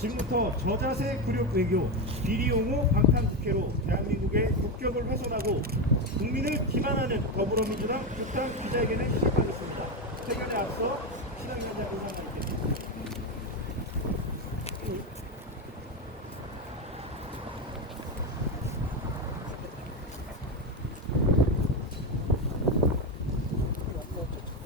지금부터 저자세 굴욕 외교, 비리 옹호 방탄 국회로 대한민국의 국격을 훼손하고 국민을 기만하는 더불어민주당 규탄 기자회견을 시작하겠습니다. 회견에 앞서 시상연장 의사 드리겠습니다.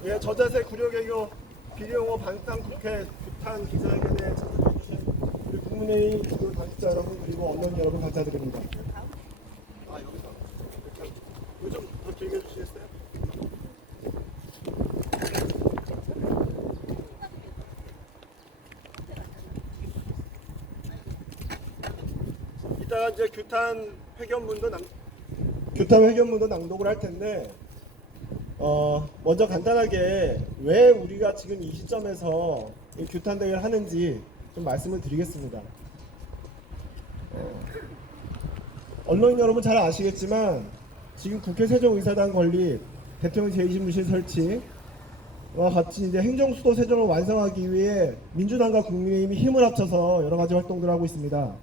예, 저자세 굴욕외교 비리옹호 방탄국회 규탄 기자회견에 참석해주신 우리 국민의힘 주요 당직자 여러분 그리고 언론 여러분 감사드립니다. 여기서 이렇게 좀 더 길게 해주시겠어요? 이따가 이제 규탄 회견문도 낭독을 할 텐데. 먼저 간단하게 왜 우리가 지금 이 시점에서 이 규탄 대회를 하는지 좀 말씀을 드리겠습니다. 언론인 여러분 잘 아시겠지만 지금 국회 세종의사당 건립, 대통령 제2집무실 설치와 같이 이제 행정수도 세종을 완성하기 위해 민주당과 국민의힘이 힘을 합쳐서 여러 가지 활동들을 하고 있습니다.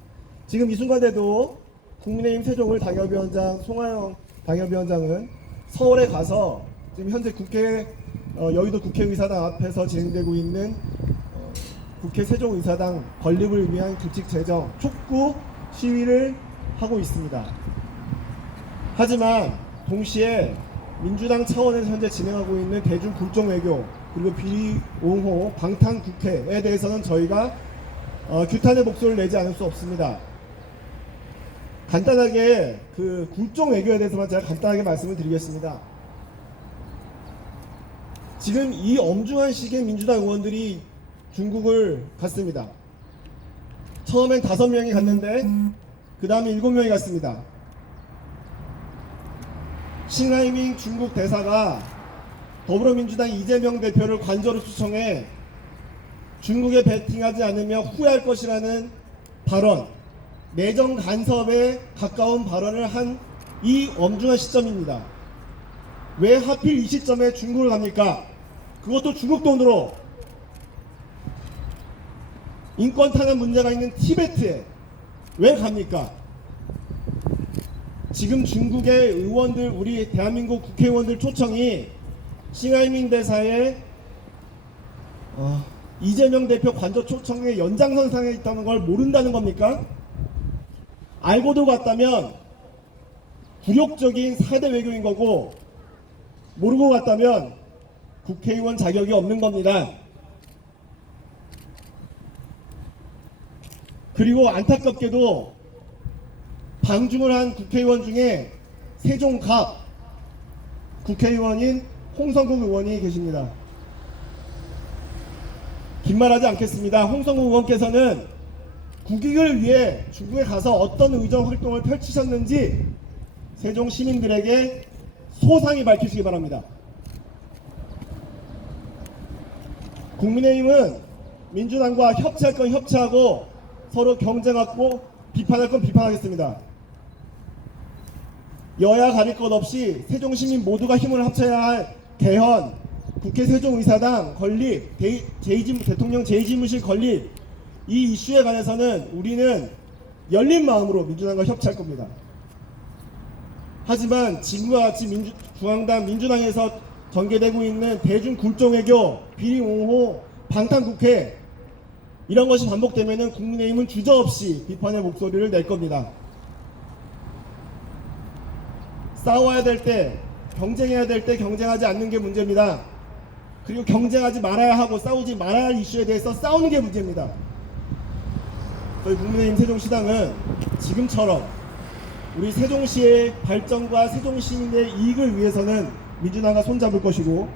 지금 이 순간에도 국민의힘 세종을 당협위원장 송하영 당협위원장은 서울에 가서 지금 현재 여의도 국회의사당 앞에서 진행되고 있는 국회 세종의사당 건립을 위한 규칙 제정 촉구 시위를 하고 있습니다. 하지만 동시에 민주당 차원에서 현재 진행하고 있는 대중 굴종 외교 그리고 비리 옹호 방탄 국회에 대해서는 저희가 규탄의 목소리를 내지 않을 수 없습니다. 간단하게 그 굴종 외교에 대해서만 제가 간단하게 말씀을 드리겠습니다. 지금 이 엄중한 시기에 민주당 의원들이 중국을 갔습니다. 처음엔 5명이 갔는데 그 다음에 7명이 갔습니다. 싱하이밍 중국 대사가 더불어민주당 이재명 대표를 관저로 초청해 중국에 베팅하지 않으며 후회할 것이라는 발언, 내정 간섭에 가까운 발언을 한 이 엄중한 시점입니다. 왜 하필 이 시점에 중국을 갑니까? 그것도 중국 돈으로. 인권 탄압 문제가 있는 티베트에 왜 갑니까? 지금 중국의 의원들, 우리 대한민국 국회의원들 초청이 싱하이밍 대사의 이재명 대표 관저 초청의 연장선상에 있다는 걸 모른다는 겁니까? 알고도 갔다면 굴욕적인 4대 외교인 거고, 모르고 갔다면 국회의원 자격이 없는 겁니다. 그리고 안타깝게도 방중을 한 국회의원 중에 세종갑 국회의원인 홍성국 의원이 계십니다. 긴 말하지 않겠습니다. 홍성국 의원께서는 국익을 위해 중국에 가서 어떤 의정 활동을 펼치셨는지 세종 시민들에게 소상히 밝히시기 바랍니다. 국민의힘은 민주당과 협치할 건 협치하고 서로 경쟁하고 비판할 건 비판하겠습니다. 여야 가릴 것 없이 세종 시민 모두가 힘을 합쳐야 할 개헌, 국회 세종의사당 건립, 대통령 제2집무실 건립, 이 이슈에 관해서는 우리는 열린 마음으로 민주당과 협치할 겁니다. 하지만 지금과 같이 중앙당 민주당에서 전개되고 있는 대중 굴종 외교, 비리 옹호, 방탄 국회 이런 것이 반복되면 국민의힘은 주저없이 비판의 목소리를 낼 겁니다. 싸워야 될 때, 경쟁해야 될 때 경쟁하지 않는 게 문제입니다. 그리고 경쟁하지 말아야 하고 싸우지 말아야 할 이슈에 대해서 싸우는 게 문제입니다. 저희 국민의힘 세종시당은 지금처럼 우리 세종시의 발전과 세종시민의 이익을 위해서는 민주당과 손잡을 것이고,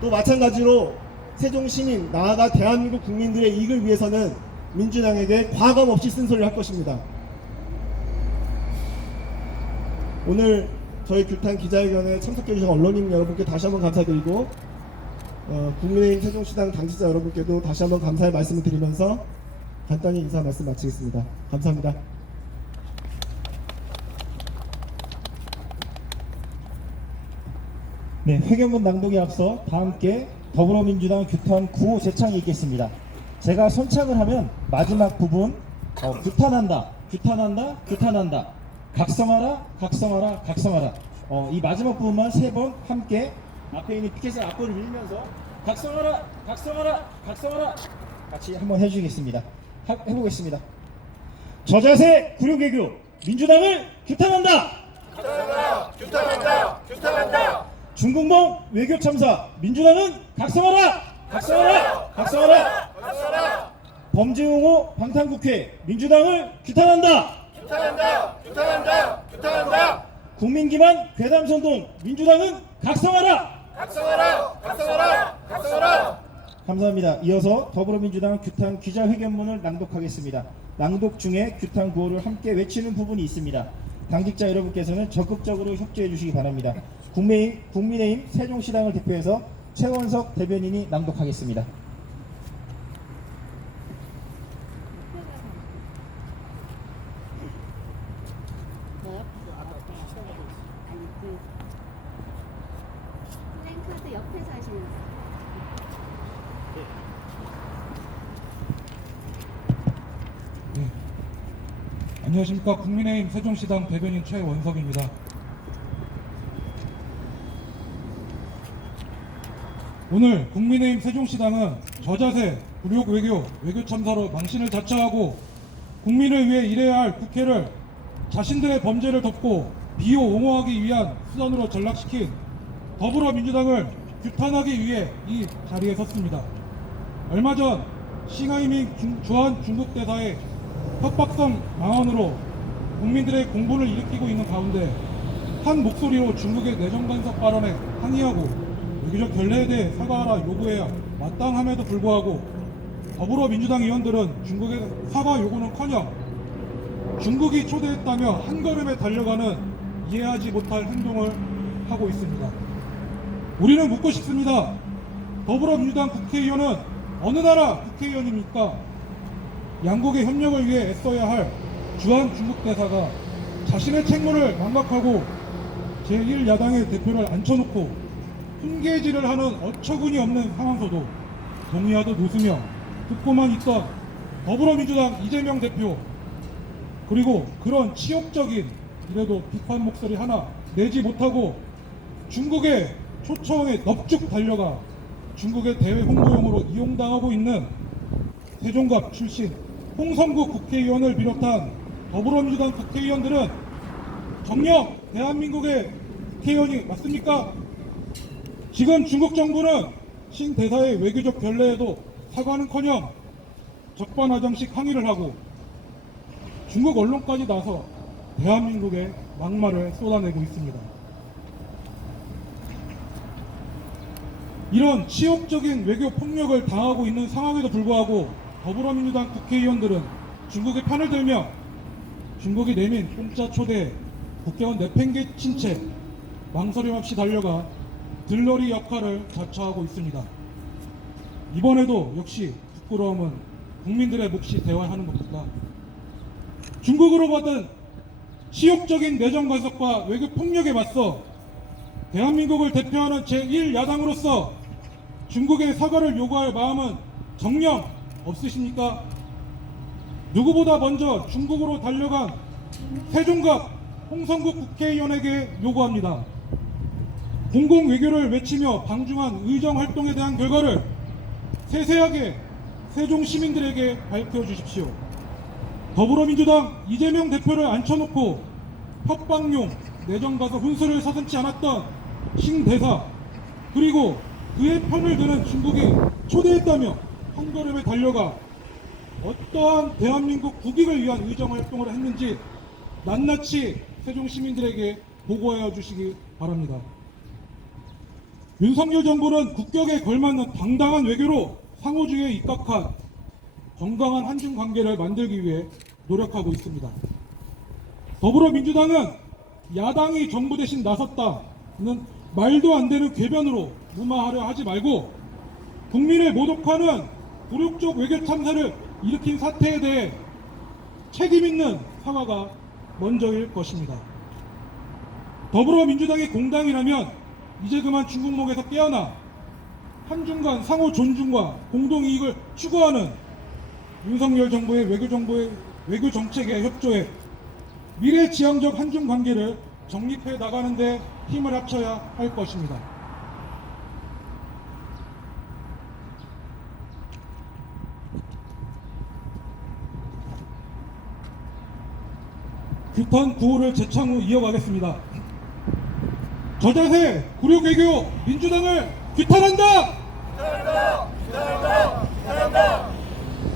또 마찬가지로 세종시민, 나아가 대한민국 국민들의 이익을 위해서는 민주당에게 과감 없이 쓴소리를 할 것입니다. 오늘 저희 규탄 기자회견에 참석해주신 언론인 여러분께 다시 한번 감사드리고, 국민의힘 세종시당 당직자 여러분께도 다시 한번 감사의 말씀을 드리면서 간단히 인사 말씀 마치겠습니다. 감사합니다. 네, 회견문 낭독에 앞서 다 함께 더불어민주당 규탄 구호 제창이 있겠습니다. 제가 선착을 하면 마지막 부분 규탄한다, 규탄한다, 규탄한다, 각성하라, 각성하라, 각성하라. 이 마지막 부분만 3번 함께 앞에 있는 피켓의 앞으로 밀면서 각성하라, 각성하라, 각성하라 같이 한번 해주시겠습니다. 해보겠습니다. 저자세 굴욕외교 민주당을 규탄한다. 규탄한다! 규탄한다! 규탄한다! 중국몽 외교 참사 민주당은 각성하라, 각성하라, 각성하라. 박사라! 범죄용호 방탄국회 민주당을 규탄한다. 규탄한다! 규탄한다! 규탄한다! 국민기만 괴담선동 민주당은 각성하라. 각성하라! 각성하라! 각성하라! 감사합니다. 이어서 더불어민주당 규탄 기자회견문을 낭독하겠습니다. 낭독 중에 규탄 구호를 함께 외치는 부분이 있습니다. 당직자 여러분께서는 적극적으로 협조해 주시기 바랍니다. 국민의힘 세종시당을 대표해서 최원석 대변인이 낭독하겠습니다. 아니 플랜카드 옆에서 하시는 네. 안녕하십니까. 국민의힘 세종시당 대변인 최원석입니다. 오늘 국민의힘 세종시당은 저자세, 굴욕 외교, 외교 참사로 망신을 자처하고 국민을 위해 일해야 할 국회를 자신들의 범죄를 덮고 비호 옹호하기 위한 수단으로 전락시킨 더불어민주당을 규탄하기 위해 이 자리에 섰습니다. 얼마 전 싱하이밍 주한 중국 대사의 협박성 망언으로 국민들의 공분을 일으키고 있는 가운데 한 목소리로 중국의 내정 간섭 발언에 항의하고 외교적 결례에 대해 사과하라 요구해야 마땅함에도 불구하고 더불어민주당 의원들은 중국의 사과 요구는커녕 중국이 초대했다며 한 걸음에 달려가는 이해하지 못할 행동을 하고 있습니다. 우리는 묻고 싶습니다. 더불어민주당 국회의원은 어느 나라 국회의원입니까? 양국의 협력을 위해 애써야 할 주한 중국 대사가 자신의 책무를 망각하고 제1야당의 대표를 앉혀놓고 훈계질을 하는 어처구니 없는 상황서도 동의하듯 웃으며 듣고만 있던 더불어민주당 이재명 대표, 그리고 그런 치욕적인 이래도 비판 목소리 하나 내지 못하고 중국의 초청에 넙죽 달려가 중국의 대외 홍보용으로 이용당하고 있는 세종갑 출신 홍성국 국회의원을 비롯한 더불어민주당 국회의원들은 정녕 대한민국의 국회의원이 맞습니까? 지금 중국 정부는 신 대사의 외교적 결례에도 사과는커녕 적반하장식 항의를 하고 중국 언론까지 나서 대한민국의 막말을 쏟아내고 있습니다. 이런 치욕적인 외교 폭력을 당하고 있는 상황에도 불구하고 더불어민주당 국회의원들은 중국의 편을 들며 중국이 내민 공짜 초대에 국회의원 내팽개친 채 망설임 없이 달려가 들러리 역할을 자처하고 있습니다. 이번에도 역시 부끄러움은 국민들의 몫이 되어야 하는 겁니다. 중국으로 받은 치욕적인 내정 간섭과 외교 폭력에 맞서 대한민국을 대표하는 제1야당으로서 중국의 사과를 요구할 마음은 정녕 없으십니까? 누구보다 먼저 중국으로 달려간 세종갑 홍성국 국회의원에게 요구합니다. 공공외교를 외치며 방중한 의정활동에 대한 결과를 세세하게 세종 시민들에게 밝혀주십시오. 더불어민주당 이재명 대표를 앉혀놓고 협박용 내정가서 훈수를 서슴지 않았던 신 대사, 그리고 그의 편을 드는 중국이 초대했다며 한 걸음에 달려가 어떠한 대한민국 국익을 위한 의정활동을 했는지 낱낱이 세종 시민들에게 보고해 주시기 바랍니다. 윤석열 정부는 국격에 걸맞는 당당한 외교로 상호주의에 입각한 건강한 한중 관계를 만들기 위해 노력하고 있습니다. 더불어민주당은 야당이 정부 대신 나섰다는 말도 안 되는 궤변으로 무마하려 하지 말고 국민을 모독하는 굴욕적 외교 참사를 일으킨 사태에 대해 책임 있는 사과가 먼저일 것입니다. 더불어민주당이 공당이라면 이제 그만 중국몽에서 깨어나 한중 간 상호 존중과 공동이익을 추구하는 윤석열 정부의 외교 정책에 협조해 미래 지향적 한중 관계를 정립해 나가는 데 힘을 합쳐야 할 것입니다. 규탄 구호를 재창후 이어가겠습니다. 저자세 굴욕외교 민주당을 규탄한다!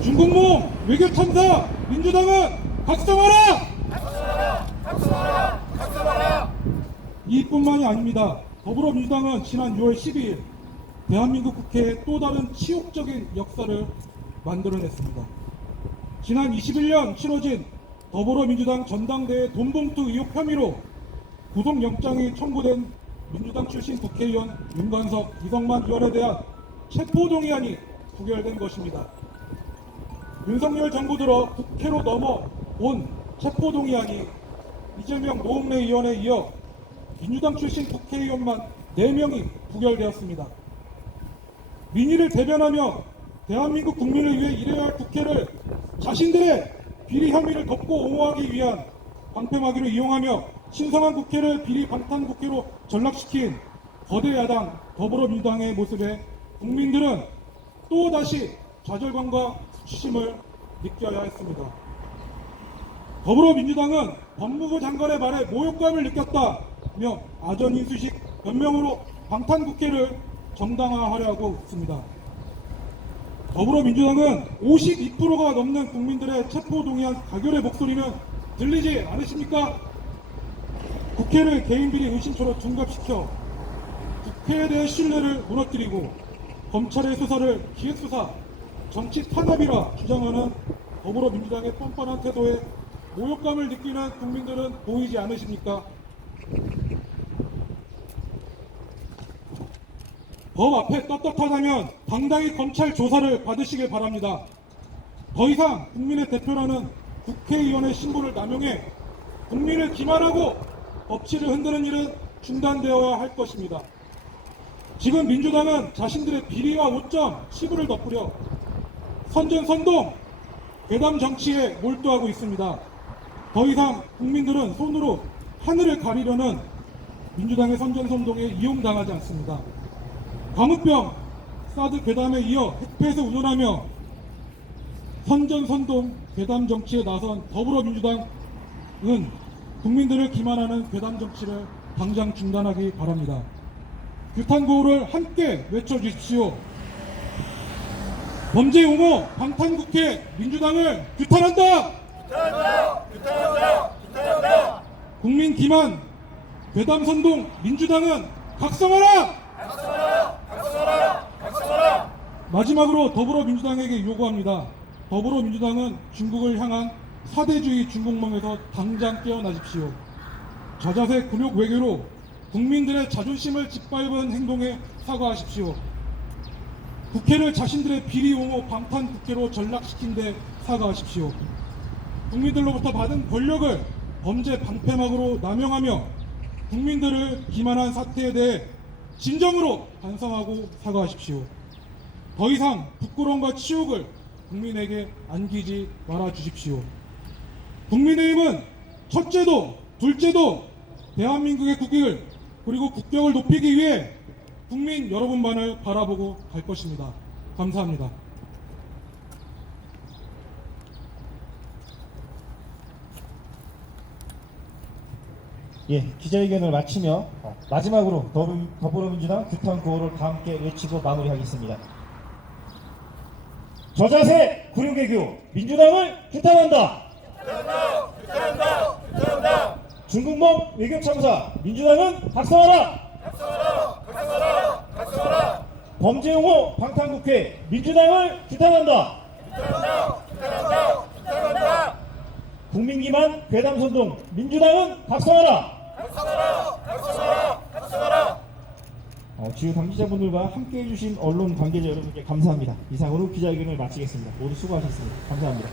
중국몽 외교 참사 민주당은 각성하라! 이뿐만이 아닙니다. 더불어민주당은 지난 6월 12일 대한민국 국회에 또 다른 치욕적인 역사를 만들어냈습니다. 지난 21년 치러진 더불어민주당 전당대회 돈봉투 의혹 혐의로 구속영장이 청구된 민주당 출신 국회의원 윤관석, 이성만 의원에 대한 체포동의안이 부결된 것입니다. 윤석열 정부 들어 국회로 넘어온 체포동의안이 이재명 노웅래 의원에 이어 민주당 출신 국회의원만 4명이 부결되었습니다. 민의를 대변하며 대한민국 국민을 위해 일해야 할 국회를 자신들의 비리 혐의를 덮고 옹호하기 위한 방패막이로 이용하며 신성한 국회를 비리 방탄 국회로 전락시킨 거대 야당 더불어민주당의 모습에 국민들은 또다시 좌절감과 수치심을 느껴야 했습니다. 더불어민주당은 법무부 장관의 말에 모욕감을 느꼈다며 아전인수식 변명으로 방탄국회를 정당화하려고 했습니다. 더불어민주당은 52%가 넘는 국민들의 체포동의안 가결의 목소리는 들리지 않으십니까? 국회를 개인비리 의심초로 둔갑시켜 국회에 대해 신뢰를 무너뜨리고 검찰의 수사를 기획수사, 정치 탄압이라 주장하는 더불어민주당의 뻔뻔한 태도에 모욕감을 느끼는 국민들은 보이지 않으십니까? 법 앞에 떳떳하다면 당당히 검찰 조사를 받으시길 바랍니다. 더 이상 국민의 대표라는 국회의원의 신분을 남용해 국민을 기만하고 법치를 흔드는 일은 중단되어야 할 것입니다. 지금 민주당은 자신들의 비리와 오점, 치부를 덮으려 선전선동, 괴담 정치에 몰두하고 있습니다. 더 이상 국민들은 손으로 하늘을 가리려는 민주당의 선전선동에 이용당하지 않습니다. 광우병, 사드 괴담에 이어 핵폐에서 운운하며 선전선동, 괴담 정치에 나선 더불어민주당은 국민들을 기만하는 괴담 정치를 당장 중단하기 바랍니다. 규탄구호를 함께 외쳐주십시오. 범죄 옹호 방탄국회 민주당을 규탄한다! 규탄한다! 국민 기만 괴담 선동 민주당은 각성하라! 각성하라! 마지막으로 더불어민주당에게 요구합니다. 더불어민주당은 중국을 향한 사대주의 중국몽에서 당장 깨어나십시오. 저자세 굴욕 외교로 국민들의 자존심을 짓밟은 행동에 사과하십시오. 국회를 자신들의 비리 옹호 방탄 국회로 전락시킨 데 사과하십시오. 국민들로부터 받은 권력을 범죄 방패막으로 남용하며 국민들을 기만한 사태에 대해 진정으로 반성하고 사과하십시오. 더 이상 부끄러움과 치욕을 국민에게 안기지 말아 주십시오. 국민의힘은 첫째도 둘째도 대한민국의 국익을 그리고 국격을 높이기 위해 국민 여러분만을 바라보고 갈 것입니다. 감사합니다. 예, 기자회견을 마치며 마지막으로 더불어민주당 규탄 구호를 다 함께 외치고 마무리하겠습니다. 저자세 굴욕외교 민주당을 규탄한다. 규탄한다! 중국몽 외교 참사 민주당은 각성하라. 각성하라! 범죄 옹호 방탄국회 민주당을 규탄한다. 규탄한다! 국민 기만 괴담 선동 민주당은 각성하라. 각성하라! 주요 당직자분들과 함께해 주신 언론 관계자 여러분께 감사합니다. 이상으로 기자회견을 마치겠습니다. 모두 수고하셨습니다. 감사합니다.